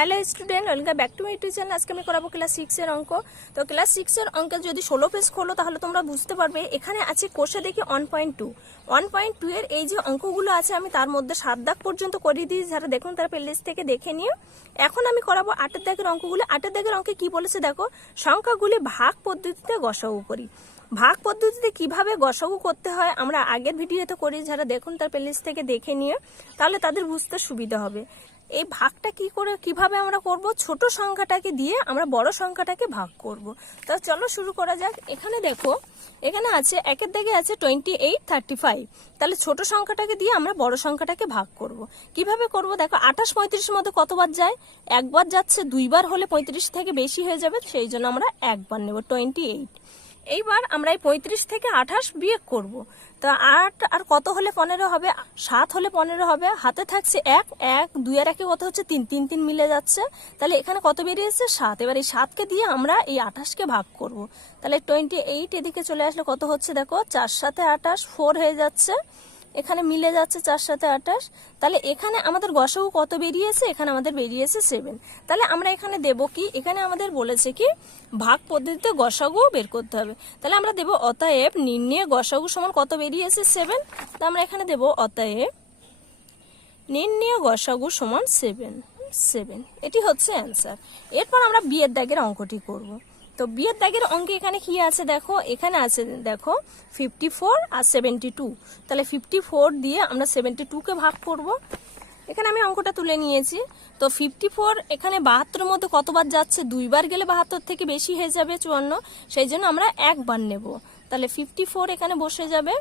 Hello student, welcome back to my YouTube channel. আজকে আমি করাবো ক্লাস 6 এর অঙ্ক। তো ক্লাস 6 এর অঙ্কে যদি 16 পেজ খোলো তাহলে তোমরা বুঝতে পারবে এখানে আছে কোষে দেখি 1.2 এর এই যে অঙ্কগুলো আছে আমি তার মধ্যে 7 দাগ পর্যন্ত করিয়ে দিই। যারা দেখুন তারা প্লেলিস্ট থেকে দেখে নিও। এখন আমি করাবো 8 দাগের অঙ্কগুলো। 8 দাগের অঙ্কে কি বলেছে দেখো, সংখ্যাগুলি ভাগ পদ্ধতিতে গসাগু করি। ভাগ পদ্ধতিতে কিভাবে গসাগু করতে হয় আমরা আগের ভিডিওতে করি, যারা দেখুন তার প্লেলিস্ট থেকে দেখে নিও, তাহলে তাদের বুঝতে সুবিধা হবে। এই ভাগটা কিভাবে আমরা করব, ছোট সংখ্যাটাকে দিয়ে আমরা বড় সংখ্যাটাকে ভাগ করব। তো চলো শুরু করা যাক। এখানে দেখো, এখানে আছে একের দাগে আছে 28, 35। তাহলে ছোট সংখ্যাটাকে দিয়ে আমরা বড় সংখ্যাটাকে ভাগ করব। কিভাবে করব দেখো, 28 35 এর মধ্যে কতবার যায়? একবার যাচ্ছে। দুইবার হলে 35 থেকে বেশি হয়ে যাবে, সেই জন্য আমরা একবার নেব 28। এইবার আমরা এই 35 থেকে 28 বিয়োগ করব। তো 8 আর কত হলে 15 হবে? 7 হলে 15 হবে। হাতে থাকছে 1 1 2 আর 1 কত হচ্ছে 3 3 3 মিলে যাচ্ছে। তাহলে এখানে কত বেরিয়েছে? 7। এবার এই 7কে দিয়ে আমরা এই 28কে ভাগ করব। তাহলে 28 এদিকে চলে আসলে কত হচ্ছে দেখো, 4 7 28 4 হয়ে যাচ্ছে। এখানে মিলে যাচ্ছে 4 7 28। তাহলে এখানে আমাদের গসাগু কত বেরিয়েছে? এখানে আমাদের বেরিয়েছে 7। তাহলে আমরা এখানে দেব কি, এখানে আমাদের বলেছে কি ভাগ পদ্ধতিতে গসাগু বের করতে হবে। তাহলে আমরা দেব অতএব নির্ণয় গসাগু সমান কত বেরিয়েছে? 7। তো আমরা এখানে দেব অতএব নির্ণয় গসাগু সমান 7। এটি হচ্ছে অ্যান্সার। এরপর আমরা বিয়ের দাগের অঙ্কটি করব। তো বিয়ের দাগের অঙ্কে এখানে কি আছে দেখো, এখানে আছে দেখো 54 আর 72। তাহলে 54 দিয়ে আমরা 72কে ভাগ করব। এখানে আমি অঙ্কটা তুলে নিয়েছি। তো 54 এখানে 72 এর মধ্যে কতবার যাচ্ছে? দুইবার গেলে 72 থেকে বেশি হয়ে যাবে 54, সেই জন্য আমরা একবার নেব। তাহলে 54 এখানে বসে যাবে।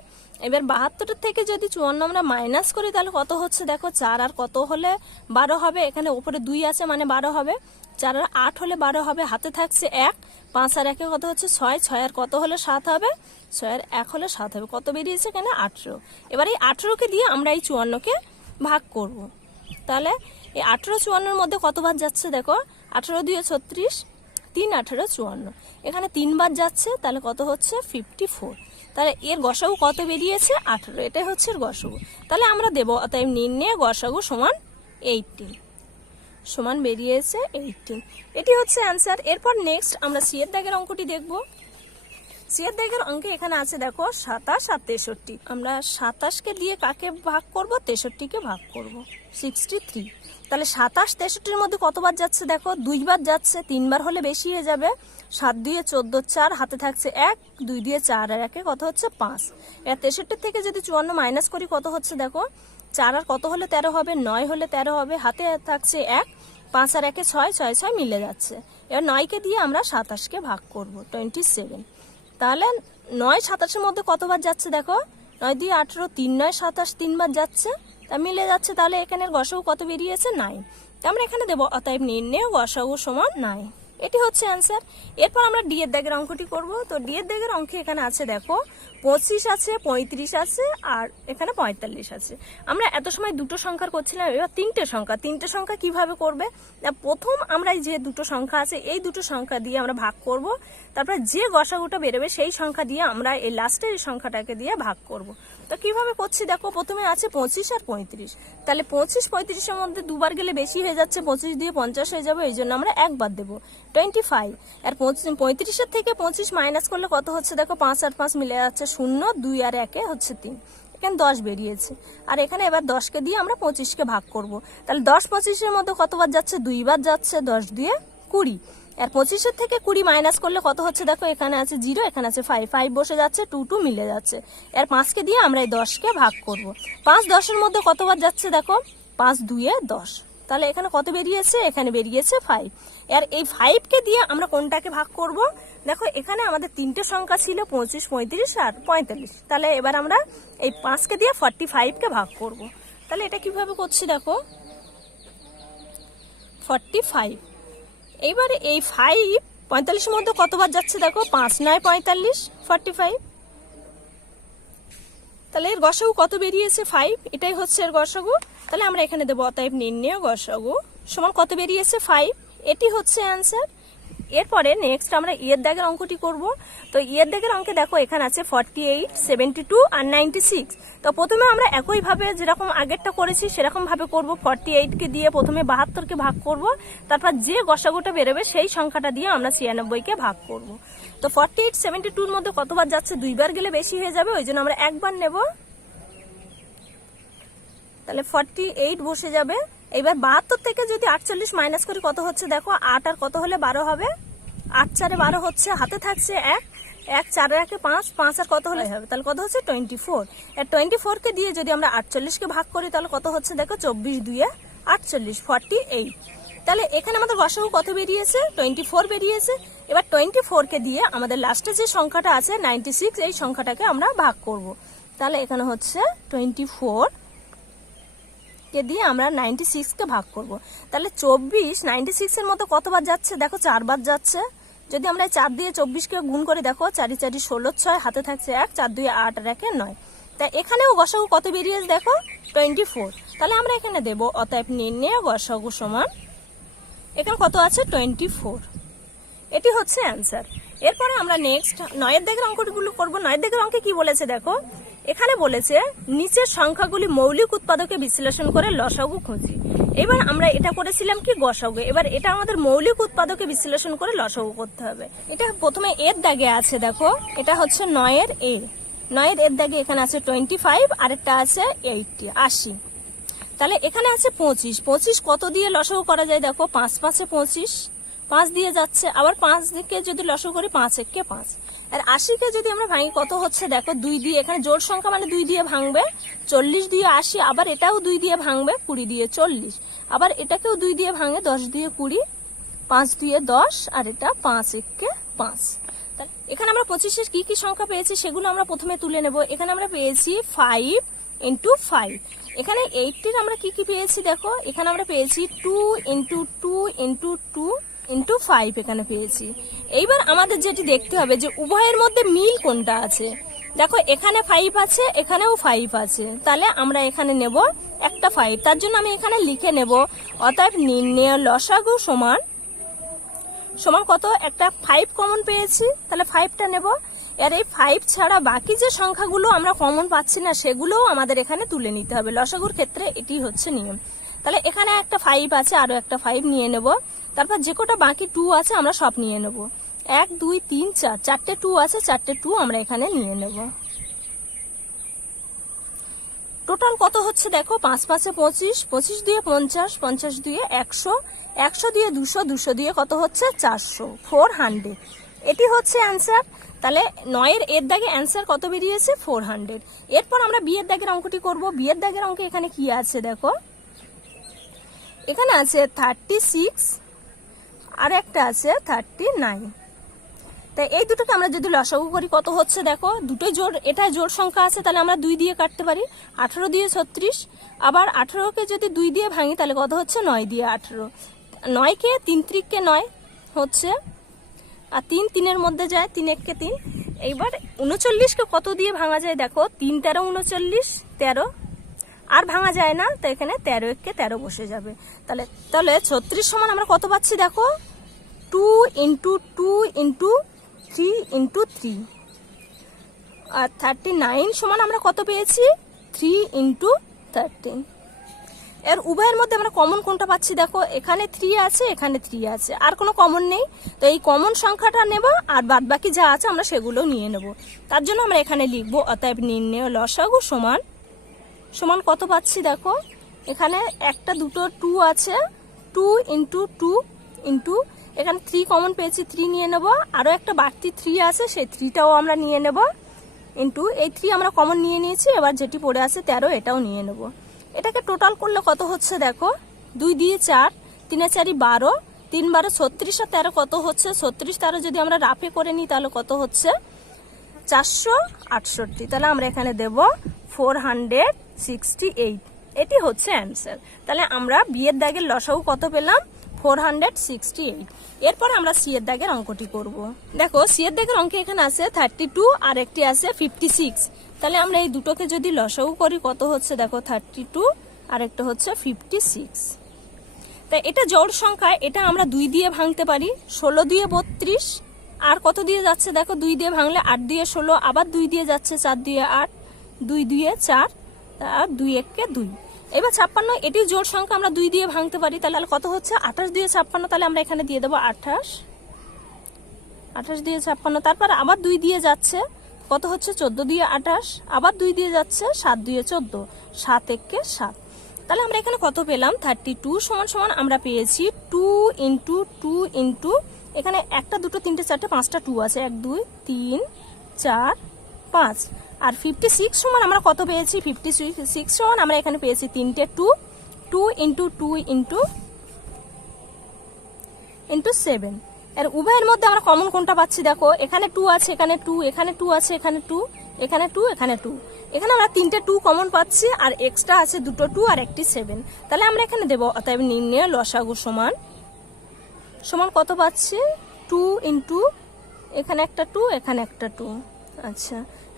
এবার 72 থেকে যদি 54 আমরা মাইনাস করি তাহলে কত হচ্ছে দেখো, 4 আর কত হলে 12 হবে? এখানে উপরে 2 আছে মানে 12 হবে। 4 আর 8 হলে 12 হবে। হাতে থাকছে 1 5 আর 1 কত হচ্ছে 6 6 আর কত হলে 7 হবে? 6 আর 1 হলে 7 হবে। কত বেরিয়েছে এখানে? 18। এবার এই 18কে দিয়ে আমরা এই 54কে ভাগ করব। তাহলে এই 18 54 এর মধ্যে কতবার যাচ্ছে দেখো, 18 2 36, 3 18 54। এখানে 3 বার যাচ্ছে, তাহলে কত হচ্ছে 54। তাহলে এর গসাগু কত বেরিয়েছে? 18। এটাই হচ্ছে এর গসাগু। তাহলে আমরা দেব অতএব নির্ণয় গসাগু সমান 18 সমান বেরিয়েছে 18। এটি হচ্ছে অ্যান্সার। এরপর নেক্সট আমরা সি এর দাগের অঙ্কটি দেখব। সি এর দাগের অঙ্কে এখানে আছে দেখো 27 আর 63। আমরা 27কে দিয়ে কাকে ভাগ করব? 63কে ভাগ করব, 63। তাহলে 27 63 এর মধ্যে কতবার যাচ্ছে দেখো, দুইবার যাচ্ছে। তিনবার হলে বেশি হয়ে যাবে। 7 দিয়ে 14 4, হাতে থাকছে 1 2 দিয়ে 4 আর 1 কত হচ্ছে 5। এর 63 থেকে যদি 54 মাইনাস করি কত হচ্ছে দেখো, 4 আর কত হলে 13 হবে? 9 হলে 13 হবে। হাতে থাকছে 1 5 আর 1 6 6 6 মিলে যাচ্ছে। এবার 9কে দিয়ে আমরা 27কে ভাগ করব, 27। তাহলে 9 27 এর মধ্যে কতবার যাচ্ছে দেখো, 9 দিয়ে 18, 3 9 27, 3বার যাচ্ছে। তা মিলে যাচ্ছে। তাহলে এখানে গসাগু কত বেরিয়েছে? 9। আমরা এখানে দেব অতএব নির্ণয় গসাগু সমান 9। এটি হচ্ছে অ্যান্সার। এরপর আমরা ডি এর দাগের অঙ্কটি করব। তো ডি এর দাগের অঙ্কে এখানে আছে দেখো 25 আছে, 35 আছে আর এখানে 45 আছে। আমরা এত সময় দুটো সংখ্যার করছিলাম, এবার তিনটে সংখ্যা কিভাবে করবে? প্রথম আমরা যে দুটো সংখ্যা আছে এই দুটো সংখ্যা দিয়ে আমরা ভাগ করব। তারপরে যে গসাগুটা বেরোবে সেই সংখ্যা দিয়ে আমরা এই লাস্টের সংখ্যাটাকে দিয়ে ভাগ করব। তো কিভাবে করছি দেখো, প্রথমে আছে 25 আর 35। তাহলে 25 35 এর মধ্যে দুবার গেলে বেশি হয়ে যাচ্ছে, 25 দিয়ে 50 হয়ে যাবে, এই জন্য আমরা একবার দেবো 25। আর 35 এর থেকে 25 মাইনাস করলে কত হচ্ছে দেখো, 5 আর 5 মিলে যাচ্ছে 0, 2 আর 1 হচ্ছে 3। এখানে 10 বেরিয়েছে। আর এখানে এবার 10কে দিয়ে আমরা 25কে ভাগ করব। তাহলে 10 25 এর মধ্যে কতবার যাচ্ছে? দুইবার যাচ্ছে, 10 দিয়ে 20। আর 25 এর থেকে 20 মাইনাস করলে কত হচ্ছে দেখো, এখানে আছে 0 এখানে আছে 5 5 বসে যাচ্ছে, 2 2 মিলে যাচ্ছে। এর 5কে দিয়ে আমরা এই 10কে ভাগ করব। 5 10 এর মধ্যে কতবার যাচ্ছে দেখো, 5 2 এ 10। তাহলে এখানে কত বেরিয়েছে? এখানে বেরিয়েছে 5। আর এই 5কে দিয়ে আমরা কোনটাকে ভাগ করব দেখো, এখানে আমাদের তিনটে সংখ্যা ছিল 25 35 আর 45। তাহলে এবার আমরা এই 5কে দিয়ে 45কে ভাগ করব। তাহলে এটা কিভাবে করছি দেখো, 45। এইবারে এই 5 45 এর মধ্যে কতবার যাচ্ছে দেখো, 5 9 45, 45। তাহলে এর গসাগু কত বেরিয়েছে? 5। এটাই হচ্ছে এর গসাগু। তাহলে আমরা এখানে দেব অতএব নির্ণয় গসাগু সমান কত বেরিয়েছে? 5। এটি হচ্ছে অ্যান্সার। এরপরে নেক্সট আমরা এর দাগের অঙ্কটি করব। তো এর দাগের অঙ্কে দেখো এখানে আছে 48, 72 আর 96। তো প্রথমে আমরা একইভাবে যেরকম আগেরটা করেছি সেরকম ভাবে করব। 48কে দিয়ে প্রথমে 72কে ভাগ করব, তারপর যে গসাগুটা বেরোবে সেই সংখ্যাটা দিয়ে আমরা 96কে ভাগ করব। তো 48, 72-র মধ্যে কতবার যাচ্ছে, দুইবার গেলে বেশি হয়ে যাবে, ওই জন্য আমরা একবার নেব। তাহলে 48 বসে যাবে। এবার 72 থেকে যদি 48 মাইনাস করি কত হচ্ছে দেখো, 8 আর কত হলে 12 হবে, 8 4 12 হচ্ছে, হাতে থাকছে 1, 1 4 1 5, 5 আর কত হলে হবে, তাহলে কত হচ্ছে 24। আর 24কে দিয়ে যদি আমরা 48কে ভাগ করি তাহলে কত হচ্ছে দেখো, 24 2 48, 48। তাহলে এখানে আমাদের গসাগু কত বেরিয়েছে, 24 বেরিয়েছে। এবার 24কে দিয়ে আমাদের লাস্টে যে সংখ্যাটা আছে 96, এই সংখ্যাটাকে আমরা ভাগ করব। তাহলে এখানে হচ্ছে 24 কে দিয়ে আমরা 96কে ভাগ করব। তাহলে 24 96 এর মতো কতবার যাচ্ছে দেখো, 4 বার যাচ্ছে। যদি আমরা 4 দিয়ে 24কে গুণ করে দেখো, 4 4 16 6, হাতে থাকছে 1, 4 2 8 আর 1 9। তাই এখানেও গসাগু কত বেরিয়েছে দেখো, 24। তাহলে আমরা এখানে দেব অতএব নির্ণেয় গসাগু সমান, এখানে কত আছে 24। এটি হচ্ছে অ্যান্সার। এরপরে আমরা নেক্সট 9 দাগের অঙ্কগুলো করব। 9 দাগের অঙ্কে কি বলেছে দেখো, এখানে বলেছে নিচের সংখ্যাগুলি মৌলিক উৎপাদকে বিশ্লেষণ করে লসাগু খুঁজি। এবার আমরা এটা করেছিলাম কি গসাগু, এবার এটা আমাদের মৌলিক উৎপাদকে বিশ্লেষণ করে লসাগু করতে হবে। এটা প্রথমে এর দাগে আছে দেখো, এটা হচ্ছে 9 এর এ। 9 এর দাগে এখানে আছে 25, আরেকটা আছে 80। তাহলে এখানে আছে 25। 25 কত দিয়ে লসাগু করা যায় দেখো, 5 5 25, 5 দিয়ে যাচ্ছে। আবার 5 দিকে যদি লসাগু করি 5 1 5। আর 80কে যদি আমরা ভাঙি কত হচ্ছে দেখো, 2 দিয়ে, এখানে জোড় সংখ্যা মানে 2 দিয়ে ভাঙবে, 40 দিয়ে 80। আবার এটাও 2 দিয়ে ভাঙবে, 20 দিয়ে 40। আবার এটাকেও 2 দিয়ে ভাঙে, 10 দিয়ে 20, 5 দিয়ে 10, আর এটা 5 1 5। এখানে আমরা 25-এর কি কি সংখ্যা পেয়েছি সেগুলো আমরা প্রথমে তুলে নেব। এখানে আমরা পেয়েছি 5 × 5। এখানে 80-র আমরা কি কি পেয়েছি দেখো, এখানে আমরা পেয়েছি 2 × 2 × 2 × 5 এখানে পেয়েছি। এইবার আমাদের যেটি দেখতে হবে যে উভয়ের মধ্যে মিল কোনটা আছে। দেখো এখানে 5 আছে, এখানেও 5 আছে, তাহলে আমরা এখানে নেব একটা 5। তার জন্য আমি এখানে লিখে নেব অতএব নির্ণেয় লসাগু সমান কত, একটা 5 কমন পেয়েছি, তাহলে 5টা নেব। আর এই 5 ছাড়া বাকি যে সংখ্যাগুলো আমরা কমন পাচ্ছি না সেগুলোও আমাদের এখানে তুলে নিতে হবে। লসাগুর ক্ষেত্রে এটি হচ্ছে নিয়ম। তাহলে এখানে একটা 5 আছে, আরো একটা 5 নিয়ে নেব। তারপর যে কটা বাকি 2 আছে আমরা সব নিয়ে নেব। 1 2 3 4, 4টে 2 আছে, 4টে 2 আমরা এখানে নিয়ে নেব। টোটাল কত হচ্ছে দেখো, 5 5 25, 25 দিয়ে 50, 50 দিয়ে 100, 100 দিয়ে 200, 200 দিয়ে কত হচ্ছে 400, 400। এটি হচ্ছে অ্যান্সার। তাহলে 9 এর দাগে অ্যান্সার কত বেরিয়েছে, 400। এরপর আমরা বি এর দাগের অঙ্কটি করব। বি এর দাগের অঙ্কে এখানে কি আছে দেখো, এখানে আছে 36 আর একটা আছে 39। তাই এই দুটোকে আমরা যদি লসাগু করি কত হচ্ছে দেখো, দুটোই জোড়, এটা জোড় সংখ্যা আছে, তাহলে আমরা 2 দিয়ে কাটতে পারি। 18 দিয়ে 36, আবার 18কে যদি 2 দিয়ে ভাঙি তাহলে কত হচ্ছে 9 দিয়ে 18। 9কে 3 3 9 হচ্ছে, আর 3 3-এর মধ্যে যায়, 3 1 3। এইবার 39কে কত দিয়ে ভাঙা যায় দেখো, 3 13 39, 13 আর ভাঙা যায় না, তো এখানে 13 1 13 বসে যাবে। তাহলে 36 সমান আমরা কত পাচ্ছি দেখো, 2 × 2 × 3 × 3। আর 39 সমান আমরা কত পেয়েছি, 3 × 13। এর উভয়ের মধ্যে আমরা কমন কোনটা পাচ্ছি দেখো, এখানে 3 আছে, এখানে 3 আছে, আর কোনো কমন নেই। তো এই কমন সংখ্যাটা নেব, আর বাদ বাকি যা আছে আমরা সেগুলো নিয়ে নেব। তার জন্য আমরা এখানে লিখব অতএব নির্ণেয় লসাগু সমান কত পাচ্ছি দেখো, এখানে একটা দুটো 2 আছে, 2 × 2 × এখানে 3 কমন পেয়েছি, 3 নিয়ে নেব। আরও একটা বাড়তি 3 আছে, সেই 3টাও আমরা নিয়ে নেব। ইন্টু এই 3 আমরা কমন নিয়ে নিয়েছি, এবার যেটি পড়ে আছে 13, এটাও নিয়ে নেব। এটাকে টোটাল করলে কত হচ্ছে দেখো, 2 দিয়ে 4, 3 4 12, 3 12 36, আর 13 কত হচ্ছে 36, 13 যদি আমরা রাফে করে নিই তাহলে কত হচ্ছে 468। তাহলে আমরা এখানে দেব 468। এটি হচ্ছে অ্যান্সার। তাহলে আমরা বি এর দাগের লসাগু কত পেলাম, 468। এরপর আমরা সি এর দাগের অঙ্কটি করব। দেখো সি এর দাগের অঙ্কে এখানে আছে 32 আর একটি আছে 56। তাহলে আমরা এই দুটোকে যদি লসাগু করি কত হচ্ছে দেখো, 32 আর একটা হচ্ছে 56। তাই এটা জোড় সংখ্যা, এটা আমরা 2 দিয়ে ভাঙতে পারি। 16 দিয়ে 32, আর কত দিয়ে যাচ্ছে দেখো, 2 দিয়ে ভাঙলে 8 দিয়ে 16, আবার 2 দিয়ে যাচ্ছে 4 দিয়ে 8, 2 দিয়ে 4, আর 2 একে 2। এবার 56, এটি জোড় সংখ্যা, আমরা 2 দিয়ে ভাঙতে পারি। তাহলে কত হচ্ছে 28 দিয়ে 56, তাহলে আমরা এখানে দিয়ে দেবো 28 দিয়ে 56। তারপর আবার 2 দিয়ে যাচ্ছে, কত হচ্ছে 14 দিয়ে 28, আবার 2 দিয়ে যাচ্ছে 7 দিয়ে 14, 7 একে 7। তাহলে আমরা এখানে কত পেলাম, 32 সমান সমান আমরা পেয়েছি 2 ইন্টু 2 ইন্টু, এখানে 1 2 3 4 5টা 2 আছে, 1 2 3 4 5। আর 56 সমান আমরা কত পেয়েছি, 56 সমান আমরা এখানে পেয়েছি 3টে 2 ইন্টু 2 ইন্টু 7। এর উভয়ের মধ্যে আমরা কমন কোনটা পাচ্ছি দেখো, এখানে 2 আছে, এখানে 2, এখানে 2 আছে, এখানে 2, এখানে 2, এখানে 2। এখানে আমরা 3টে 2 কমন পাচ্ছি, আর এক্সট্রা আছে 2টো 2 আর একটি 7। তাহলে আমরা এখানে দেবো, অতএব নির্ণয় লসাগু সমান কত পাচ্ছি, 2 ইন্টু, এখানে একটা 2, এখানে একটা 2, আচ্ছা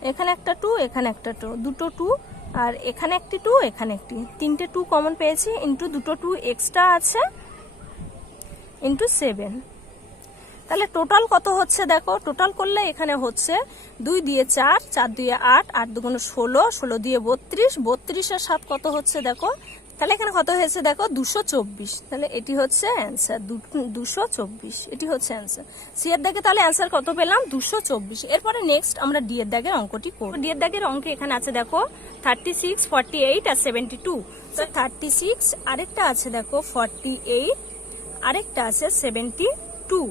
এখানে একটা 2, এখানে একটা 2, দুটো 2, আর এখানে একটি 2, এখানে একটি, 3টে 2 কমন পেয়েছি, ইন্টু দুটো 2 এক্সট্রা আছে, ইন্টু 7। তাহলে টোটাল কত হচ্ছে দেখো, টোটাল করলে এখানে হচ্ছে 2 দিয়ে 4, 4 দিয়ে 8, 8 দুগুণ 16, 16 দিয়ে 32, 32 আর 7 কত হচ্ছে দেখো, তাহলে এখানে কত হয়েছে দেখো 224। তাহলে এটি হচ্ছে অ্যান্সার, 224, এটি হচ্ছে অ্যান্সার। সি এর দাগে তাহলে অ্যান্সার কত পেলাম, 224। এরপরে নেক্সট আমরা ডি এর দাগের অঙ্কটি করব। ডি এর দাগের অঙ্কে এখানে আছে দেখো 36, 48 আর 72। তো 36, আরেকটা আছে দেখো 48, আরেকটা আছে 72।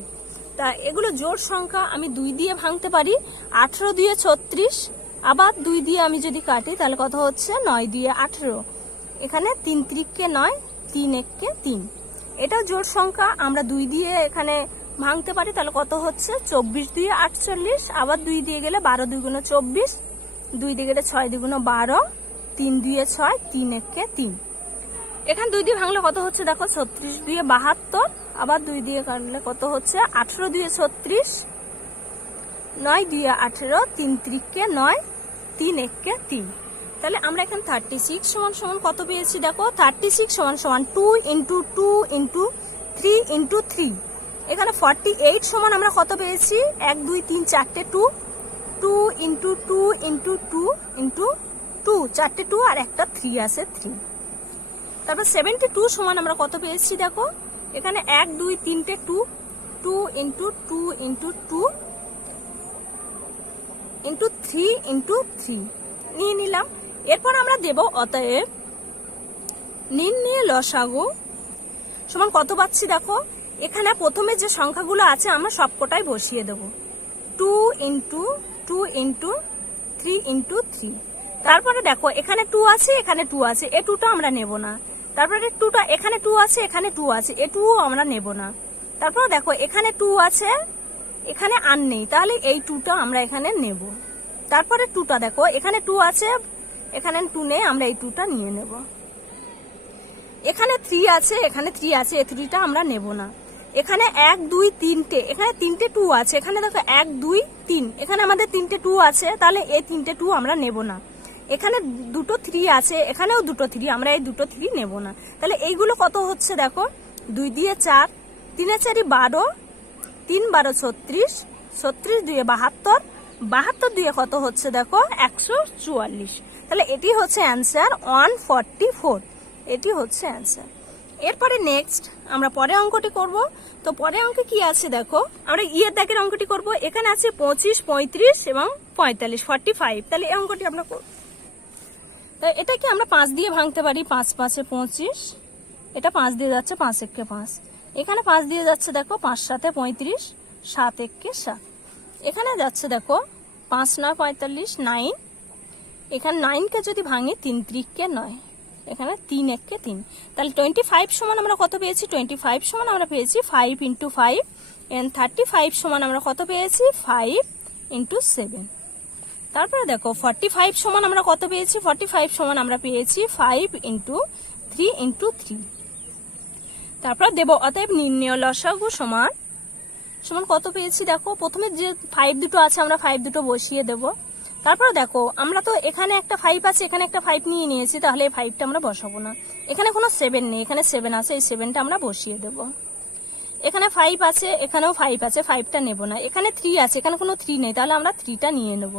তা এগুলো জোড় সংখ্যা, আমি 2 দিয়ে ভাঙতে পারি। 18 দিয়ে 36, আবার 2 দিয়ে আমি যদি কাটি তাহলে কত হচ্ছে 9 দিয়ে 18, এখানে 3 3কে 9, 3 1কে 3। এটাও জোড় সংখ্যা, আমরা 2 দিয়ে এখানে ভাঙতে পারি। তাহলে কত হচ্ছে 24 দিয়ে 48, আবার 2 দিয়ে গেলে 12 2 গুণ 24, 2 দিয়ে গেলে 6 2 গুণ 12, 3 দিয়ে 6, 3 1কে 3। এখানে 2 দিয়ে ভাঙলে কত হচ্ছে দেখো 36 দিয়ে 72, আবার 2 দিয়ে কাটলে কত হচ্ছে 18 দিয়ে 36, 9 দিয়ে 18, 3 3কে 9, 3 1কে 3। তাহলে আমরা এখানে 36 সমান সমান কত পেয়েছি দেখো, 36 সমান সমান 2 ইন্টু 2 ইন্টু 3 ইন্টু 3। এখানে 48 সমান আমরা কত পেয়েছি, 1 2 3 4টে 2, 2 ইন্টু 2 ইন্টু 2 ইন্টু 2, 4টে 2 আর একটা 3 আছে 3। তারপর 72 সমান আমরা কত পেয়েছি দেখো, এখানে 1 2 3টে 2, 2 ইন্টু 2 ইন্টু 2 ইন্টু 3 ইন্টু 3 নিয়ে নিলাম। এরপর আমরা দেব, অতএব নির্ণয় লসাগু সমান কত পাচ্ছি দেখো, এখানে প্রথমে যে সংখ্যাগুলো আছে আমরা সবকটাই বসিয়ে দেব, 2 ইন্টু 2 ইন্টু 3 ইন্টু 3। তারপরে দেখো এখানে 2 আছে, এখানে 2 আছে, এ 2টা আমরা নেব না। তারপরে 2টা, এখানে 2 আছে, এখানে 2 আছে, এ 2ও আমরা নেব না। তারপর দেখো এখানে 2 আছে, এখানে আর নেই, তাহলে এই 2টা আমরা এখানে নেব। তারপরে 2টা দেখো এখানে 2 আছে, এখানে 2 নেই, আমরা এই 2টা নিয়ে নেব। এখানে 3 আছে, এখানে 3 আছে, এই 3টা আমরা নেব না। এখানে 1 2 3টে, এখানে 3টে 2 আছে, এখানে দেখো 1 2 3, এখানে আমাদের 3টে 2 আছে, তাহলে এই 3টে 2 আমরা নেব না। এখানে দুটো 3 আছে, এখানেও দুটো 3, আমরা এই দুটো 3 নেব না। তাহলে এইগুলো কত হচ্ছে দেখো, 2 দিয়ে 4, 3 4 12, 3 12 36, 36 দিয়ে 72, 72 দিয়ে কত হচ্ছে দেখো 144। তাহলে এটি হচ্ছে অ্যান্সার 144, এটি হচ্ছে অ্যান্সার। এরপরে নেক্সট আমরা পরের অঙ্কটি করব। তো পরের অঙ্কে কি আছে দেখো, আমরা ইয়ের দাগের অঙ্কটি করব। এখানে আছে 25 35 এবং 45, 45। তাহলে এই অঙ্কটি আমরা করব। তো এটাকে আমরা 5 দিয়ে ভাঙতে পারি, 5 5 এ 25, এটা 5 দিয়ে যাচ্ছে, 5 1 5, এখানে 5 দিয়ে যাচ্ছে দেখো 5 7 এ 35, 7 1 7, এখানে যাচ্ছে দেখো 5 9 45 9, এখানে 9কে যদি ভাঙি 3 3 9, এখানে 3 1 3। তাহলে 25 সমান আমরা কত পেয়েছি, 25 সমান আমরা পেয়েছি 5 ইন্টু 5, এন্ড 35 সমান আমরা কত পেয়েছি 5 ইন্টু 7। তারপরে দেখো 45 সমান আমরা কত পেয়েছি, 45 সমান আমরা পেয়েছি 5 ইন্টু 3 ইন্টু 3। তারপর দেব, অতএব নির্ণয় লসাগু সমান কত পেয়েছি দেখো, প্রথমে যে 5 দুটো আছে আমরা 5 দুটো বসিয়ে দেব। তারপর দেখো আমরা তো এখানে একটা 5 আছে, এখানে একটা 5 নিয়ে নিয়েছি, তাহলে এই 5টা আমরা বসাবো না। এখানে কোনো 7 নেই, এখানে 7 আছে, এই 7টা আমরা বসিয়ে দেব। এখানে 5 আছে, এখানেও 5 আছে, 5টা নেব না। এখানে 3 আছে, এখানে কোনো 3 নেই, তাহলে আমরা 3টা নিয়ে নেব।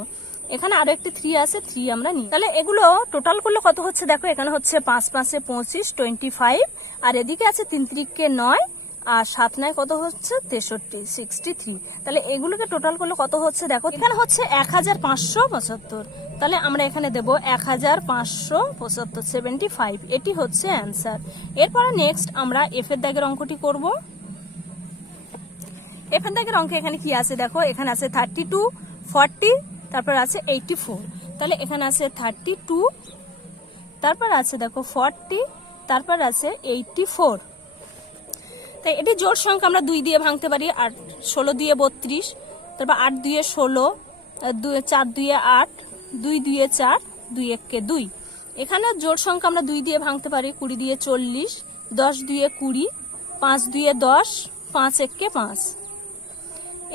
এখানে আরো একটি 3 আছে, 3 আমরা নিই। তাহলে এগুলো টোটাল করলে কত হচ্ছে দেখো, এখানে হচ্ছে 5 5 25 25, আর এদিকে আছে 3 3 9, আর 7 9 কত হচ্ছে 63 63। তাহলে এগুলোকে টোটাল করলে কত হচ্ছে দেখো, এখানে হচ্ছে 1575। তাহলে আমরা এখানে দেব 1575 75, এটি হচ্ছে অ্যান্সার। এরপরে নেক্সট আমরা এফ এর দাগের অঙ্কটি করব। এফ এর দাগের অঙ্কে এখানে কি আছে দেখো, এখানে আছে 32 40, তারপর আছে 84। তাহলে এখানে আছে 32, তারপর আছে দেখো 40, তারপর আছে 84। তাই এটি জোড় সংখ্যা আমরা 2 দিয়ে ভাঙতে পারি, 8 16 দিয়ে 32, তারপর 8 দিয়ে 16, 4 দিয়ে 8, 2 দিয়ে 4, 2 1 2। এখানে জোড় সংখ্যা আমরা 2 দিয়ে ভাঙতে পারি, 20 দিয়ে 40, 10 দিয়ে 20, 5 দিয়ে 10, 5 1 5।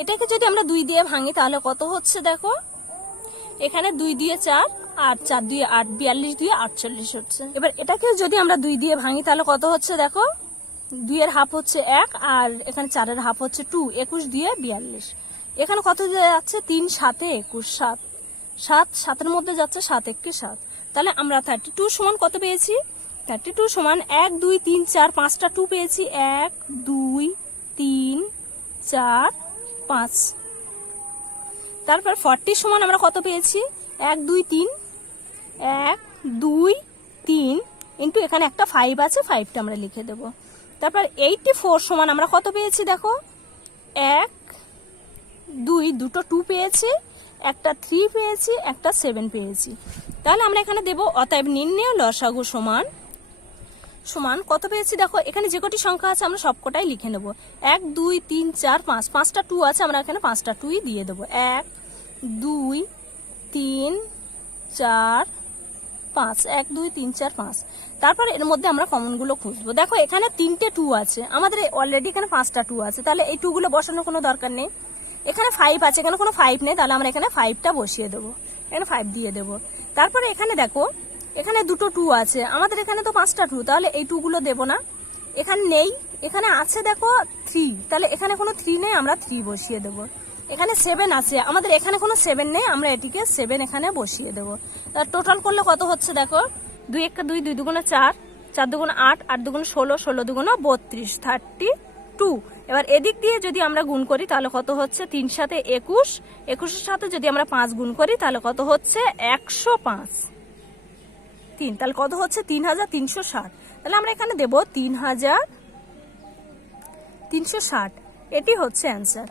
এটাকে যদি আমরা 2 দিয়ে ভাঙি তাহলে কত হচ্ছে দেখো, এখানে 2 দিয়ে 4, আর 4 দিয়ে 8, 42 দিয়ে 48 হচ্ছে। এবার এটাকে যদি আমরা 2 দিয়ে ভাঙি তাহলে কত হচ্ছে দেখো, 2 এর হাফ হচ্ছে 1, আর এখানে 4 এর হাফ হচ্ছে 2, 21 দিয়ে 42। এখানে কত যাচ্ছে, 3 7 21, 7 7 7 এর মধ্যে যাচ্ছে 7 1 7। তাহলে আমরা 32 সমান কত পেয়েছি, 32 সমান 1 2 3 4 5টা 2 পেয়েছি, 1 2 3 4 5। তারপর 40 সমান আমরা কত পেয়েছি, 1 2 3 1 2 3, ইন্টু এখানে একটা 5 আছে, 5টা আমরা লিখে দেব। তারপর 84 সমান আমরা কত পেয়েছি দেখো, 1 2 দুটো 2 পেয়েছি, একটা 3 পেয়েছি, একটা 7 পেয়েছি। তাহলে আমরা এখানে দেব অতএব নির্ণেয় লসাগু সমান সমান কত পেয়েছি দেখো, এখানে যে কটি সংখ্যা আছে আমরা সবকটাই লিখে নেব। 1 2 3 4 5, 5টা 2 আছে, আমরা এখানে 5টা 2ই দিয়ে দেবো। 1 2 3 4 5, 1 2 3 4 5। তারপর এর মধ্যে আমরা কমনগুলো খুঁজবো। দেখো এখানে 3টে 2 আছে, আমাদের অলরেডি এখানে 5টা 2 আছে, তাহলে এই 2 গুলো বসানোর কোনো দরকার নেই। এখানে 5 আছে, এখানে কোনো 5 নেই, তাহলে আমরা এখানে 5টা বসিয়ে দেবো, এখানে 5 দিয়ে দেবো। তারপরে এখানে দেখো, এখানে দুটো 2 আছে, আমাদের এখানে তো 5টা 2, তাহলে এই 2 গুলো দেবো না। এখানে নেই, এখানে আছে দেখো 3, তাহলে এখানে কোনো 3 নেই, আমরা 3 বসিয়ে দেবো। এখানে 7 আছে, আমাদের এখানে কোনো 7 নেই, আমরা এটিকে 7 এখানে বসিয়ে দেবো। তার টোটাল করলে কত হচ্ছে দেখো, 2 1 2 2 2 4, 4 2 8, 8 2 16, 16 2 32, 32। এবার এদিক দিয়ে যদি আমরা গুণ করি তাহলে কত হচ্ছে, 3 সাথে 21, 21 এর সাথে যদি আমরা 5 গুণ করি তাহলে কত হচ্ছে 105 3, তাহলে কত হচ্ছে 3360। তাহলে আমরা এখানে দেব 3360, এটি হচ্ছে অ্যান্সার।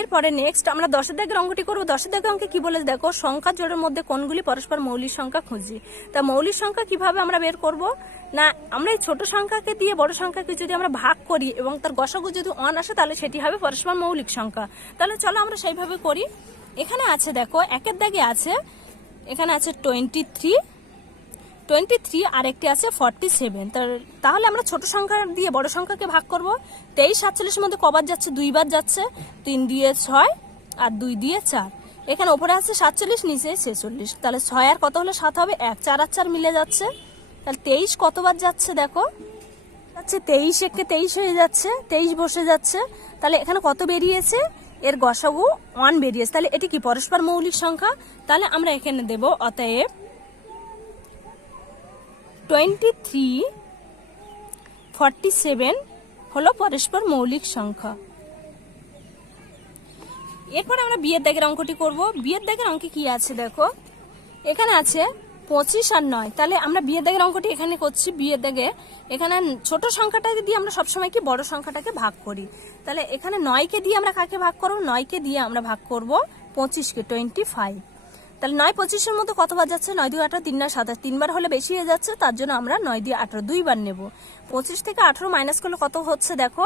এরপরে নেক্সট আমরা 10 দাগের অঙ্কটি করব। 10 দাগের অঙ্কে কি বলে দেখো, সংখ্যা জোড়ের মধ্যে কোনগুলি পরস্পর মৌলিক সংখ্যা খুঁজি। তা মৌলিক সংখ্যা কিভাবে আমরা বের করব না, আমরা এই ছোট সংখ্যাকে দিয়ে বড় সংখ্যাকে যদি আমরা ভাগ করি এবং তার গসাগু যদি 1 আসে তাহলে সেটি হবে পরস্পর মৌলিক সংখ্যা। তাহলে চলো আমরা সেইভাবে করি। এখানে আছে দেখো, একের দাগে আছে, এখানে আছে 23, আর একটি আছে 47। তাহলে আমরা ছোট সংখ্যা দিয়ে বড় সংখ্যাকে ভাগ করব। 23 47 এর মধ্যে কবার যাচ্ছে, 2 বার যাচ্ছে, 3 দিয়ে 6 আর 2 দিয়ে 4। এখানে উপরে আছে 47, নিচে 46, তাহলে 6 আর কত হলে 7 হবে, 1 4 আর 4 মিলে যাচ্ছে। তাহলে 23 কতবার যাচ্ছে দেখো, যাচ্ছে 23 একে 23 হয়ে যাচ্ছে, 23 বসে যাচ্ছে। তাহলে এখানে কত বেরিয়েছে, এর গসাগু 1 বেরিয়েছে, তাহলে এটি কি পরস্পর মৌলিক সংখ্যা। তাহলে আমরা এখানে দেব অতএব 23 47 হলো পরস্পর মৌলিক সংখ্যা। এরপরে আমরা বিয়ের দাগের অঙ্কটি করব। বিয়ের দাগের অঙ্কে কি আছে দেখো, এখানে আছে 25 আর 9। তাহলে আমরা বিয়ের দাগের অঙ্কটি এখানে করছি। বিয়ের দাগে এখানে ছোট সংখ্যাটাকে দিয়ে আমরা সবসময় কি বড় সংখ্যাটাকে ভাগ করি। তাহলে এখানে 9কে দিয়ে আমরা কাকে ভাগ করব, 9কে দিয়ে আমরা ভাগ করব 25কে, 25। তাহলে 9 25 এর মধ্যে কতবার যাচ্ছে, 9 2 18, 3 9 27, 3 বার হলে বেশি হয়ে যাচ্ছে, তার জন্য আমরা 9 দিয়ে 18 2 বার নেব। 25 থেকে 18 মাইনাস করলে কত হচ্ছে দেখো,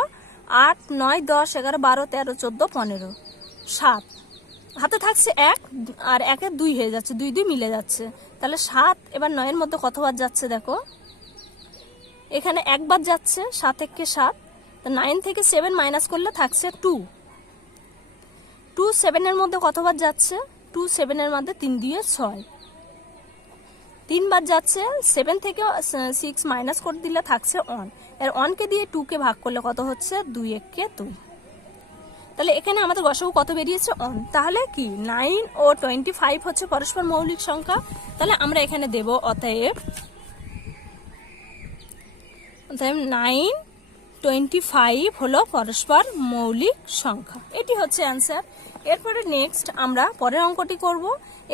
8 9 10 11 12 13 14 15 7, হাতে থাকছে 1 আর 1 এর 2 হয়ে যাচ্ছে, 2 2 মিলে যাচ্ছে। তাহলে 7 এবার 9 এর মধ্যে কতবার যাচ্ছে দেখো, এখানে একবার যাচ্ছে, 7 1 7। তো 9 থেকে 7 মাইনাস করলে থাকছে 2 2, 7 এর মধ্যে কতবার যাচ্ছে, 2 7 এর মধ্যে 3 দিয়ে 6, 3 বার যাচ্ছে। 7 থেকে 6 মাইনাস করে দিলে থাকছে 1, এর 1 কে দিয়ে 2 কে ভাগ করলে কত হচ্ছে 2 1 কে 2। তাহলে এখানে আমাদের গসাগু কত বেরিয়েছে 1। তাহলে কি 9 ও 25 হচ্ছে পরস্পর মৌলিক সংখ্যা। তাহলে আমরা এখানে দেব অতএব 9 25 হলো পরস্পর মৌলিক সংখ্যা। এটি হচ্ছে অ্যান্সার। এরপরে নেক্সট আমরা পরের অঙ্কটি করব।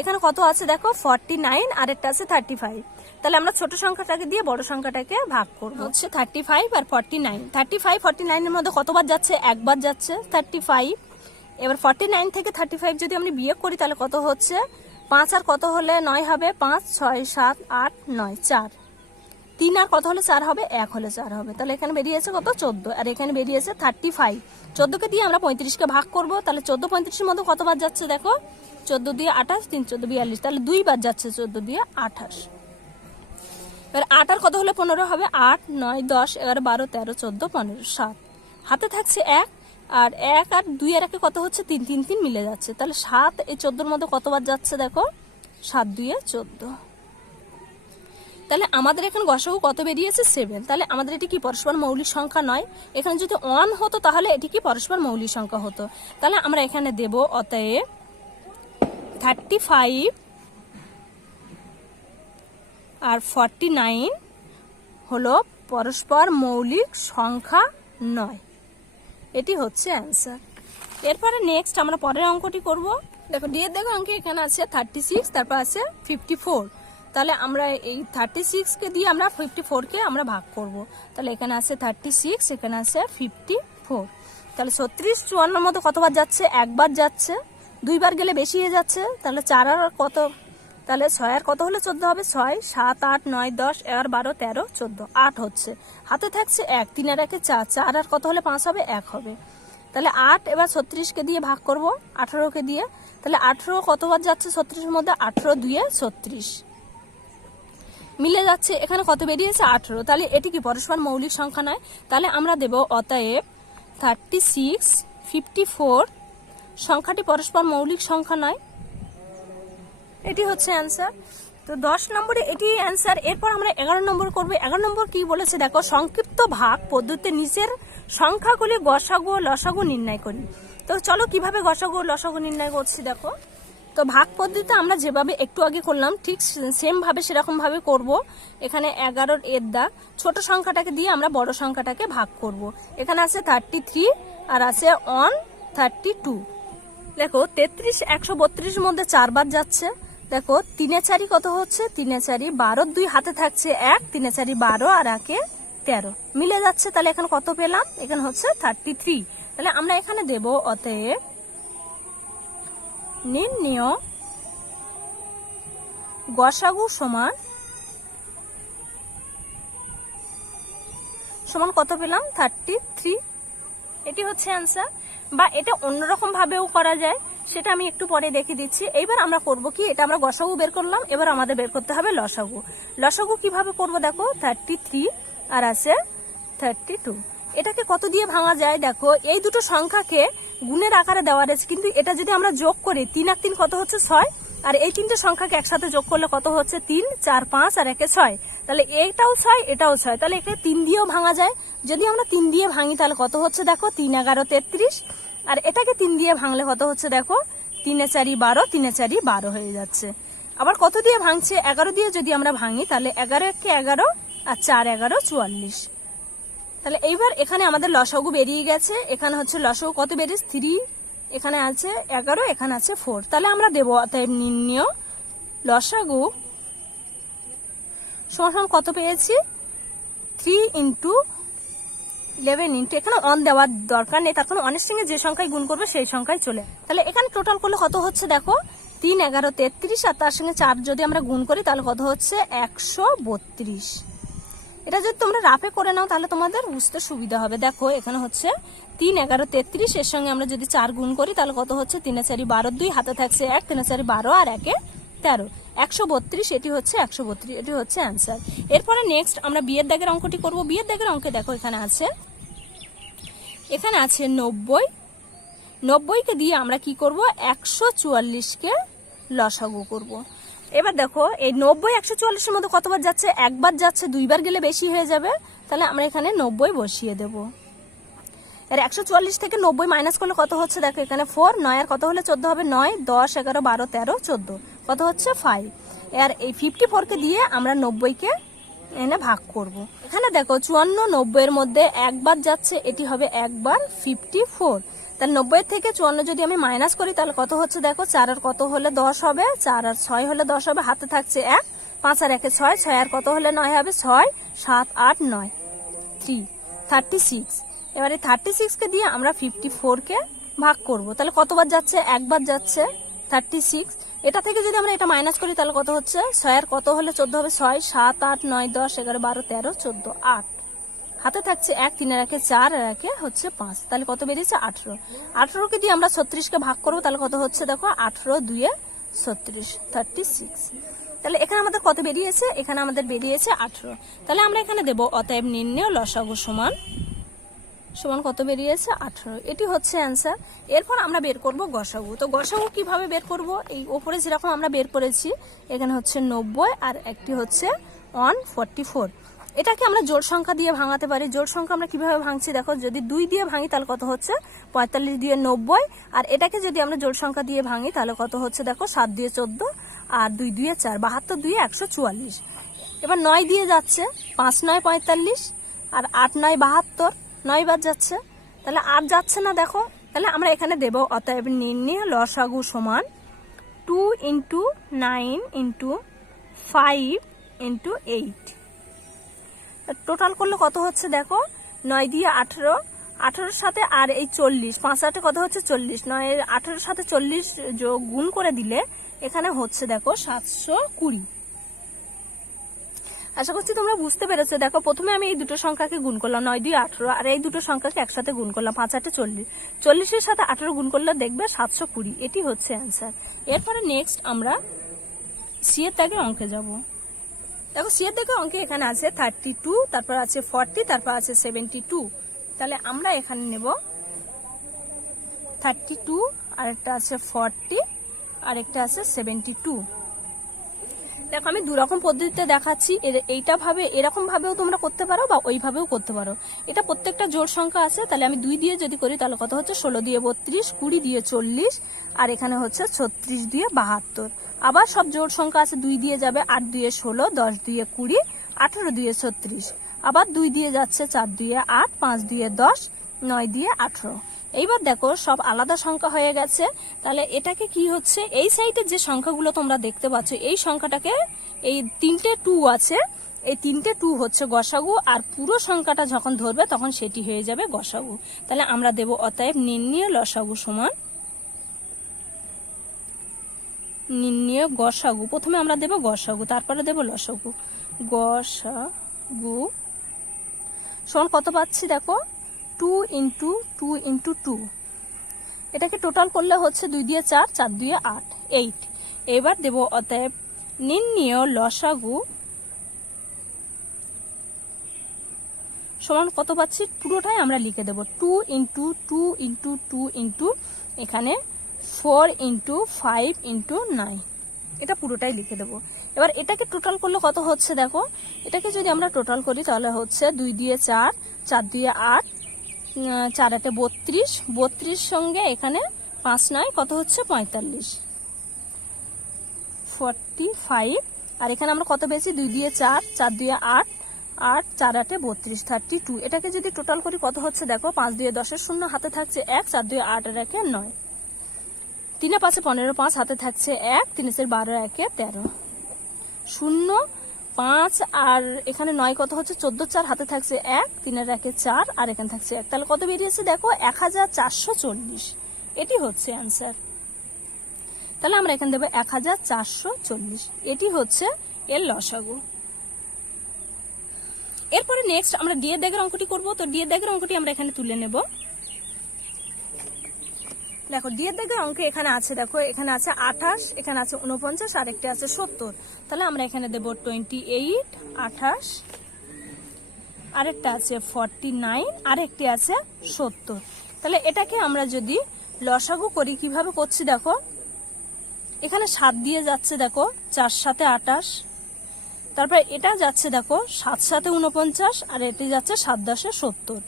এখানে কত আছে দেখো 49 আর একটা আছে 35। তাহলে আমরা ছোট সংখ্যাটাকে দিয়ে বড় সংখ্যাটাকে ভাগ করব। হচ্ছে 35 আর 49। 35 49 এর মধ্যে কতবার যাচ্ছে, একবার যাচ্ছে 35। এবার 49 থেকে 35 যদি আমরা বিয়োগ করি তাহলে কত হচ্ছে 5 আর কত হলে 9 হবে, 5 6 7 8 9 4। 3 আর কত হলে 4 হবে, 1 হলে 4 হবে। তাহলে এখানে বেরিয়েছে কত 14 আর এখানে বেরিয়েছে 35। 14 কে দিয়ে আমরা 35 কে ভাগ করব। তাহলে 14 35 এর মধ্যে কতবার যাচ্ছে দেখো 14 দিয়ে 28, 3 14 42। তাহলে 2 বার যাচ্ছে 14 দিয়ে 28। এবার 8 আর কত হলে 15 হবে, 8 9 10 11 12 13 14 15 7। হাতে থাকছে 1 আর 1 আর 2 এর একে কত হচ্ছে 3 3 3 মিলে যাচ্ছে। তাহলে 7 এই 14 এর মধ্যে কতবার যাচ্ছে দেখো 7 2 14। তাহলে আমাদের এখানে গসাগু কত বেরিয়েছে 7। তাহলে আমাদের এটি কি পরস্পর মৌলিক সংখ্যা নয়। এখানে যদি 1 হতো তাহলে এটি কি পরস্পর মৌলিক সংখ্যা হতো। তাহলে আমরা এখানে দেব অতএব 35 আর 49 হলো পরস্পর মৌলিক সংখ্যা নয়। এটি হচ্ছে অ্যান্সার। এরপরে নেক্সট আমরা পরের অঙ্কটি করব। দেখো ডি এর দেখো অঙ্কে এখানে আছে 36, তারপর আছে 54। তাহলে আমরা এই 36 কে দিয়ে আমরা 54 কে আমরা ভাগ করব। তাহলে এখানে আছে 36, এখানে আছে 54। তাহলে 36 54 এর মধ্যে কতবার যাচ্ছে, একবার যাচ্ছে। 2 বার গেলে বেশি হয়ে যাচ্ছে। তাহলে 4 আর কত, তাহলে 6 আর কত হলে 14 হবে, 6 7 8 9 10 11 12 13 14 8 হচ্ছে। হাতে থাকছে 1, 3 আর 1 4, 4 আর কত হলে 5 হবে, 1 হবে। তাহলে 8 এবার 36 কে দিয়ে ভাগ করব 18 কে দিয়ে। তাহলে 18 কতবার যাচ্ছে 36 এর মধ্যে, 18 2 এ 36 মিলে যাচ্ছে। এখানে কত বেরিয়েছে 18। তাহলে এটি কি পরস্পর মৌলিক সংখ্যা নয়। তাহলে আমরা দেব অতএব 36 54 সংখ্যাটি পরস্পর মৌলিক সংখ্যা নয়। এটি হচ্ছে অ্যান্সার। তো 10 নম্বরে এটি অ্যান্সার। এরপর আমরা 11 নম্বর করব। 11 নম্বর কি বলেছে দেখো, সংক্ষিপ্ত ভাগ পদ্ধতিতে নিচের সংখ্যাগুলি গসাগু ও লসাগু নির্ণয় করি। তো চলো কিভাবে গসাগু ও লসাগু নির্ণয় করছি দেখো। তো ভাগ পদ্ধতিতে আমরা যেভাবে একটু আগে করলাম ঠিক সেম ভাবে সেরকম ভাবে করব। এখানে 11 এর দাগ, ছোট সংখ্যাটাকে দিয়ে আমরা বড় সংখ্যাটাকে ভাগ করব। এখানে আছে 33 আর আছে 132। দেখো 33 132 এর মধ্যে 4 বার যাচ্ছে। দেখো 3 4 কত হচ্ছে, 3 4 12, 2 হাতে থাকছে 1, 3 4 12 আর 1 13 মিলে যাচ্ছে। তাহলে এখানে কত পেলাম, এখানে হচ্ছে 33। তাহলে আমরা এখানে দেব অতএব নির্ণয় গসাগু সমান কত পেলাম 33। এটি হচ্ছে অ্যান্সার। বা এটা অন্যরকম ভাবেও করা যায়, সেটা আমি একটু পরে দেখে দিচ্ছি। এইবার আমরা করব কি, এটা আমরা গসাগু বের করলাম, এবার আমাদের বের করতে হবে লসাগু। লসাগু কিভাবে করব দেখো, 33 আর আছে 32। এটাকে কত দিয়ে ভাঙা যায় দেখো, এই দুটো সংখ্যাকে গুণের আকারে দেওয়া রয়েছে, কিন্তু এটা যদি আমরা যোগ করি 3 আর 3 কত হচ্ছে 6, আর এই তিনটে সংখ্যাকে একসাথে যোগ করলে কত হচ্ছে 3 4 5 আর 1 6। তাহলে এটাও 6 এটাও 6, তাহলে একে 3 দিয়েও ভাঙা যায়। যদি আমরা 3 দিয়ে ভাঙি তাহলে কত হচ্ছে দেখো 3 11 33, আর এটাকে 3 দিয়ে ভাঙলে কত হচ্ছে দেখো 3 4 12, 3 4 12 হয়ে যাচ্ছে। আবার কত দিয়ে ভাঙছে, 11 দিয়ে যদি আমরা ভাঙি তাহলে 11 কে 11 আর 4 11 44। তাহলে এইবার এখানে আমাদের লসাগু বেরিয়ে গেছে। এখানে হচ্ছে লসাগু কত বেরিয়েছে 3, এখানে আছে 11, এখানে আছে 4। তাহলে আমরা দেব অতএব নির্ণয় লসাগু সমান কত পেয়েছি 3 × 11 এখানে অন দেওয়ার দরকার নেই, তার কারণ অনেক সঙ্গে যে সংখ্যায় গুণ করবে সেই সংখ্যায় চলে। তাহলে এখানে টোটাল করলে কত হচ্ছে দেখো 3 11 33, আর তার সঙ্গে 4 যদি আমরা গুণ করি তাহলে কত হচ্ছে 132। এটা যদি তোমরা রাফে করে নাও তাহলে তোমাদের বুঝতে সুবিধা হবে। দেখো এখানে হচ্ছে 3 11 33, এর সঙ্গে আমরা যদি 4 গুণ করি তাহলে কত হচ্ছে 3 4 12, 2 হাতে থাকছে 1, 3 4 12 আর 1 13, 132। এটি হচ্ছে 132, এটি হচ্ছে অ্যান্সার। এরপরে নেক্সট আমরা বিয়ের দাগের অঙ্কটি করব। বিয়ের দাগের অঙ্কে দেখো এখানে আছে 90, 90 কে দিয়ে আমরা কি করব 144 কে লসাগু করব। এবার দেখো এই 90 144-এর মধ্যে কতবার যাচ্ছে, একবার যাচ্ছে, দুইবার গেলে বেশি হয়ে যাবে, তাহলে আমরা এখানে 90 বসিয়ে দেব। এর 144 থেকে 90 মাইনাস করলে কত হচ্ছে দেখো, এখানে 4, 9 আর কত হলে 14 হবে, 9 10 11 12 13 14, কত হচ্ছে 5। আর এই 54-কে দিয়ে আমরা 90-কে এনে ভাগ করব। এখানে দেখো 54 90 এর মধ্যে একবার যাচ্ছে, এটি হবে একবার 54। তাহলে 90 থেকে 54 যদি আমি মাইনাস করি তাহলে কত হচ্ছে দেখো, 4 আর কত হলে 10 হবে, 4 আর 6 হলে 10 হবে, হাতে থাকছে 1, 5 আর 1 6, 6 আর কত হলে 9 হবে, 6 7 8 9 3 36। এবারে 36-কে দিয়ে আমরা 54-কে ভাগ করব। তাহলে কতবার যাচ্ছে, একবার যাচ্ছে 36। এটা থেকে যদি আমরা এটা মাইনাস করি তাহলে কত হচ্ছে, 6 আর কত হলে 14 হবে, 6 7 8 9 10 11 12 13 14 8, হাতে থাকছে 1, 3 আর 1 4 আর 1 হচ্ছে 5, তাহলে কত বেরিয়েছে 18। 18-কে দিয়ে আমরা 36-কে ভাগ করবো, তাহলে কত হচ্ছে দেখো, 18 2 36 36। তাহলে এখানে আমাদের কত বেরিয়েছে, এখানে আমাদের বেরিয়েছে 18। তাহলে আমরা এখানে দেব অতএব নির্ণেয় লসাগু সমান সমান কত বেরিয়েছে, 18। এটি হচ্ছে অ্যান্সার। এরপর আমরা বের করব গসাগু। তো গসাগু কিভাবে বের করব, এই ওপরে যেরকম আমরা বের করেছি, এখানে হচ্ছে 90 আর একটি হচ্ছে 144। এটাকে আমরা জোড় সংখ্যা দিয়ে ভাঙাতে পারি। জোড় সংখ্যা আমরা কিভাবে ভাঙছি দেখো, যদি 2 দিয়ে ভাঙি তাহলে কত হচ্ছে 45 দিয়ে 90, আর এটাকে যদি আমরা জোড় সংখ্যা দিয়ে ভাঙি তাহলে কত হচ্ছে দেখো, 7 দিয়ে 14 আর 2 দিয়ে 4, 72 দিয়ে 144। এবার 9 দিয়ে যাচ্ছে, 5 9 45 আর 8 9 72, 9 বার যাচ্ছে, তাহলে 8 যাচ্ছে না দেখো। তাহলে আমরা এখানে দেব অতএব নির্ণেয় লসাগু সমান 2 × 9 × 5 × 8। টোটাল করলে কত হচ্ছে দেখো, 9 দিয়ে 18, 18-এর সাথে আর এই 40, 5 8 কত হচ্ছে 40, 9 18-এর সাথে 40 যোগ গুণ করে দিলে এখানে হচ্ছে দেখো 720। আশা করছি তোমরা বুঝতে পেরেছো। দেখো প্রথমে আমি এই দুটো সংখ্যাকে গুণ করলাম, 9 2 18, আর এই দুটো সংখ্যাকে একসাথে গুণ করলাম, 5 8 40, 40-এর সাথে 18 গুণ করলে দেখবে 720। এটি হচ্ছে অ্যান্সার। এরপরে নেক্সট আমরা সি এর দাগের অঙ্কে যাব। দেখো সি এর দাগের অঙ্কে এখানে আছে 32, তারপর আছে 40, তারপর আছে 72। তাহলে আমরা এখানে নেব 32, আরেকটা আছে 40, আরেকটা আছে 72। দেখো আমি দুরকম পদ্ধতিতে দেখাচ্ছি, এইটা ভাবে এরকম ভাবেও তোমরা করতে পারো বা ওইভাবেও করতে পারো। এটা প্রত্যেকটা জোড় সংখ্যা আছে, তাহলে আমি 2 দিয়ে যদি করি তাহলে কত হচ্ছে, 16 দিয়ে 32, 20 দিয়ে 40, আর এখানে হচ্ছে 36 দিয়ে 72। আবার সব জোড় সংখ্যা আছে, 2 দিয়ে যাবে, 8 দিয়ে 16, 10 দিয়ে 20, 18 দিয়ে 36, আবার 2 দিয়ে যাচ্ছে, 4 দিয়ে 8, 5 দিয়ে 10, 9 দিয়ে 18। এইবার দেখো সব আলাদা সংখ্যা হয়ে গেছে। তাহলে এটাকে কি হচ্ছে, এই সাইডের যে সংখ্যাগুলো তোমরা দেখতে পাচ্ছ, এই সংখ্যাটাকে, এই 3টে 2 আছে, এই 3টে 2 হচ্ছে গসাগু, আর পুরো সংখ্যাটা যখন ধরবে তখন সেটি হয়ে যাবে গসাগু। তাহলে আমরা দেব অতএব নির্ণেয় লসাগু সমান নির্ণেয় গসাগু। প্রথমে আমরা দেব গসাগু, তারপরে দেব লসাগু। গসাগু সমান কত পাচ্ছি দেখো, 2 × 2 × 2। এটাকে টোটাল করলে হচ্ছে 2 দিয়ে 4, 4 দিয়ে 8, 8। এবার দেব অতএব নির্ণেয় লসাগু সমান কত পাচ্ছি, পুরোটাই আমরা লিখে দেব 2 × 2 × 2 × এখানে 4 × 5 × 9, এটা পুরোটাই লিখে দেব। এবার এটাকে টোটাল করলে কত হচ্ছে দেখো, এটাকে যদি আমরা টোটাল করি তাহলে হচ্ছে 2 দিয়ে 4, 4 দিয়ে 8, 4 8 32, 32 সঙ্গে এখানে 5 9 কত হচ্ছে 45, 45। আর এখানে আমরা কত পেয়েছি, 2 দিয়ে 4, 4 দিয়ে 8, 8 4 8 32, 32। এটাকে যদি টোটাল করি কত হচ্ছে দেখো, 5 দিয়ে 10 শূন্য, হাতে থাকছে 1, 4 দিয়ে 8 আর 1 9, 3 5 15, 5 হাতে থাকছে 1, 3 12 1 13, 0 5 আর এখানে 9 কত হচ্ছে 14, 4 হাতে থাকছে 1, 3 1 4 আর এখানে থাকছে 1। তাহলে কত বেরিয়েছে দেখো, 1440। এটি হচ্ছে অ্যান্সার। তাহলে আমরা এখানে দেব 1440। এটি হচ্ছে এর লসাগু। এরপরে নেক্সট আমরা ডি এর দাগের অঙ্কটি করব। তো ডি এর দাগের অঙ্কটি আমরা এখানে তুলে নেব। দেখো ডি এর দাগের অঙ্কে এখানে আছে, দেখো এখানে আছে 28, এখানে আছে 49 আর একটা আছে 70। তাহলে আমরা এখানে দেব 28, 28, আরেকটা আছে 49, আরেকটি আছে 70। তাহলে এটাকে আমরা যদি লসাগু করি, কিভাবে করছি দেখো, এখানে 7 দিয়ে যাচ্ছে দেখো 4 সাথে 28, তারপরে এটা যাচ্ছে দেখো 7 সাথে 49, আর এটি যাচ্ছে 7 10 70।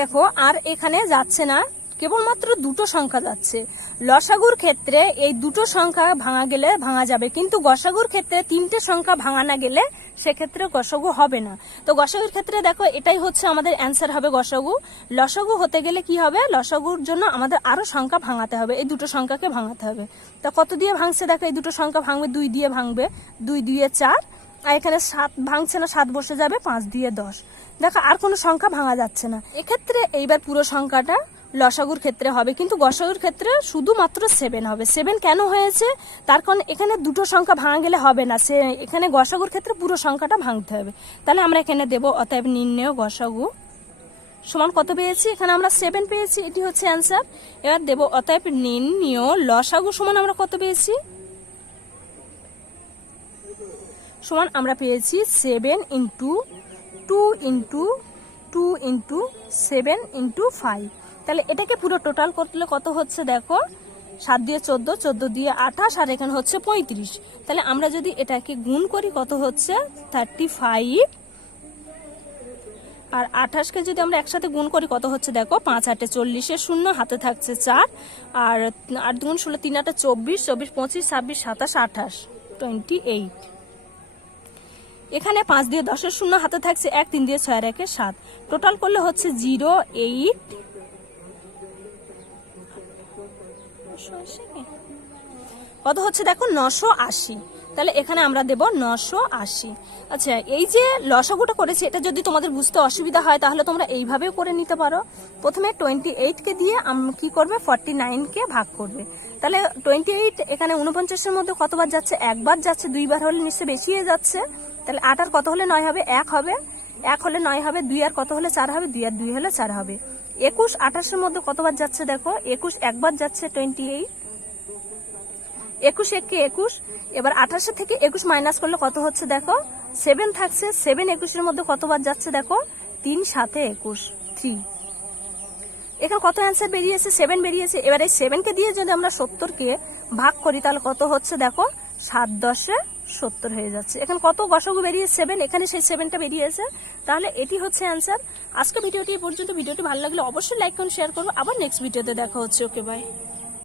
দেখো আর এখানে যাচ্ছে না, কেবলমাত্র দুটো সংখ্যা যাচ্ছে। লসাগুর ক্ষেত্রে এই দুটো সংখ্যা ভাঙা গেলে ভাঙা যাবে, কিন্তু গসাগুর ক্ষেত্রে তিনটে সংখ্যা ভাঙা না গেলে সেক্ষেত্রে গসাগু হবে না। তো গসাগুর ক্ষেত্রে দেখো এটাই হচ্ছে আমাদের অ্যান্সার হবে গসাগু। লসাগু হতে গেলে কি হবে, লসাগুর জন্য আমাদের আরো সংখ্যা ভাঙাতে হবে, এই দুটো সংখ্যাকে ভাঙাতে হবে। তা কত দিয়ে ভাঙছে দেখো, এই দুটো সংখ্যা ভাঙবে 2 দিয়ে ভাঙবে, 2 দিয়ে 4, আর এখানে 7 ভাঙছে না, 7 বসে যাবে, 5 দিয়ে 10। দেখো আর কোনো সংখ্যা ভাঙা যাচ্ছে না। এক্ষেত্রে এইবার পুরো সংখ্যাটা লসাগুর ক্ষেত্রে হবে, কিন্তু গসাগুর ক্ষেত্রে শুধুমাত্র 7 হবে। 7 কেন হয়েছে, তার কারণ এখানে দুটো সংখ্যা ভাঙা গেলে হবে না, এখানে গসাগুর ক্ষেত্রে পুরো সংখ্যাটা ভাঙতে হবে। তাহলে আমরা এখানে দেব অতএব নির্ণেয় গসাগু সমান কত পেয়েছি, এখানে আমরা 7 পেয়েছি, এটি হচ্ছে অ্যান্সার। এবার দেব অতএব নির্ণেয় লসাগু সমান আমরা কত পেয়েছি, সমান আমরা পেয়েছি 7 ইন্টু 2 ইন্টু 2 ইন্টু 7 ইন্টু 5। তাহলে এটাকে পুরো টোটাল করলে কত হচ্ছে দেখো, 7 দিয়ে 14, 14 দিয়ে 28, আর এখানে হচ্ছে 35। তাহলে আমরা যদি এটাকে গুণ করি কত হচ্ছে 35, আর 28কে যদি আমরা একসাথে গুণ করি কত হচ্ছে দেখো 5 8 40, 0 হাতে থাকছে 4, আর 8 গুণ 16, 3 8 24, 24 25 26 27 28, 28। এখানে 5 দিয়ে 10 0 হাতে থাকছে 1, 3 দিয়ে 6 1 7, টোটাল করলে হচ্ছে 0 8 কত হচ্ছে দেখো 980। তাহলে এখানে আমরা দেব 980। আচ্ছা, এই যে লসাগুটা করেছি এটা যদি তোমাদের বুঝতে অসুবিধা হয় তাহলে তোমরা এইভাবেও করে নিতে পারো। প্রথমে 28কে দিয়ে কি করবে, 49কে ভাগ করবে। তাহলে 28 এখানে 49-এর মধ্যে কতবার যাচ্ছে, একবার যাচ্ছে, 2বার হলে নিশ্চয়ই বেশি হয়ে যাচ্ছে। তাহলে 8 আর কত হলে 9 হবে, 1 হবে, 1 হলে 9 হবে, 2 আর কত হলে 4 হবে, 2 আর 2 হলে 4 হবে। 21 28-এর মধ্যে কতবার যাচ্ছে দেখো, 21 একবার যাচ্ছে, 28, 21 1 21। এবার 28 থেকে 21 মাইনাস করলে কত হচ্ছে দেখো 7 থাকছে, 7 21-এর মধ্যে কতবার যাচ্ছে দেখো 3 7 21, 3। এখানে কত অ্যান্সার বেরিয়েছে, 7 বেরিয়েছে। এবার এই 7কে দিয়ে যদি আমরা 70কে ভাগ করি তাহলে কত হচ্ছে দেখো 7 10 70 হয়ে যাচ্ছে। এখানে কত গসাগু বেরিয়েছে 7, এখানে সেই 7টা বেরিয়েছে। তাহলে এটি হচ্ছে অ্যান্সার। আজকে ভিডিওটি এই পর্যন্ত। ভিডিওটি ভালো লাগলে অবশ্যই লাইক করুন, শেয়ার করুন। আবার নেক্সট ভিডিওতে দেখা হচ্ছে। ওকে, বাই।